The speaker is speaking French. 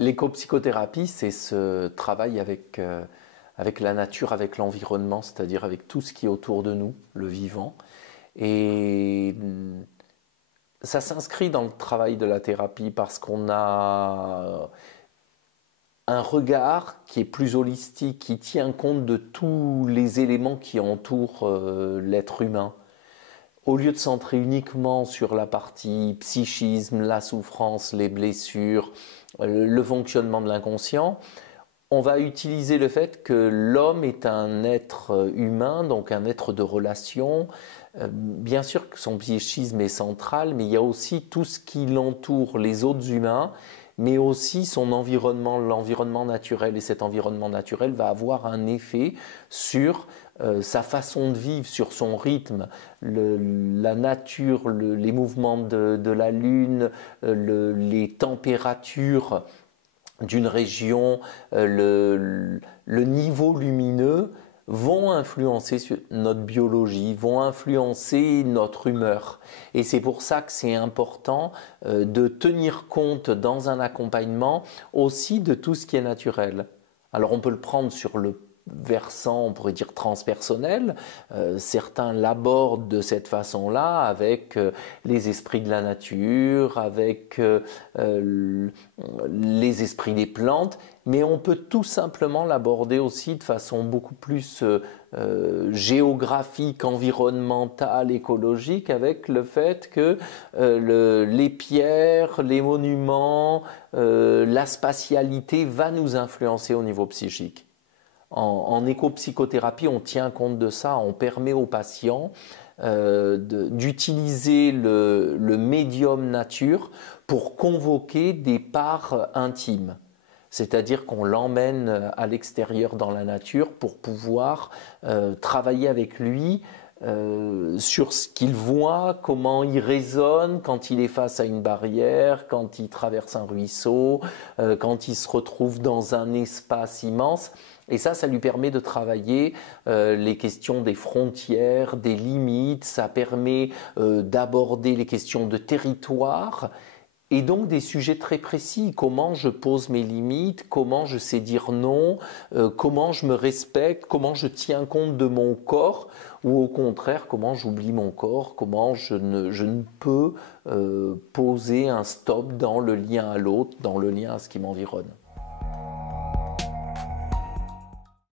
L'éco-psychothérapie, c'est ce travail avec la nature, avec l'environnement, c'est-à-dire avec tout ce qui est autour de nous, le vivant. Et ça s'inscrit dans le travail de la thérapie parce qu'on a un regard qui est plus holistique, qui tient compte de tous les éléments qui entourent l'être humain. Au lieu de centrer uniquement sur la partie psychisme, la souffrance, les blessures, le fonctionnement de l'inconscient, on va utiliser le fait que l'homme est un être humain, donc un être de relation. Bien sûr que son psychisme est central, mais il y a aussi tout ce qui l'entoure, les autres humains, mais aussi son environnement, l'environnement naturel. Et cet environnement naturel va avoir un effet sur sa façon de vivre, sur son rythme, la nature, les mouvements de la lune, les températures d'une région, le niveau lumineux vont influencer sur notre biologie, vont influencer notre humeur. Et c'est pour ça que c'est important de tenir compte dans un accompagnement aussi de tout ce qui est naturel. Alors on peut le prendre sur le versant, on pourrait dire transpersonnel. Certains l'abordent de cette façon-là avec les esprits de la nature, avec les esprits des plantes, mais on peut tout simplement l'aborder aussi de façon beaucoup plus géographique, environnementale, écologique, avec le fait que les pierres, les monuments, la spatialité va nous influencer au niveau psychique. En éco-psychothérapie, on tient compte de ça, on permet aux patients d'utiliser le médium nature pour convoquer des parts intimes. C'est-à-dire qu'on l'emmène à l'extérieur dans la nature pour pouvoir travailler avec lui sur ce qu'il voit, comment il résonne quand il est face à une barrière, quand il traverse un ruisseau, quand il se retrouve dans un espace immense. Et ça lui permet de travailler les questions des frontières, des limites, ça permet d'aborder les questions de territoire et donc des sujets très précis. Comment je pose mes limites, comment je sais dire non, comment je me respecte, comment je tiens compte de mon corps, ou au contraire, comment j'oublie mon corps, comment je ne peux poser un stop dans le lien à l'autre, dans le lien à ce qui m'environne.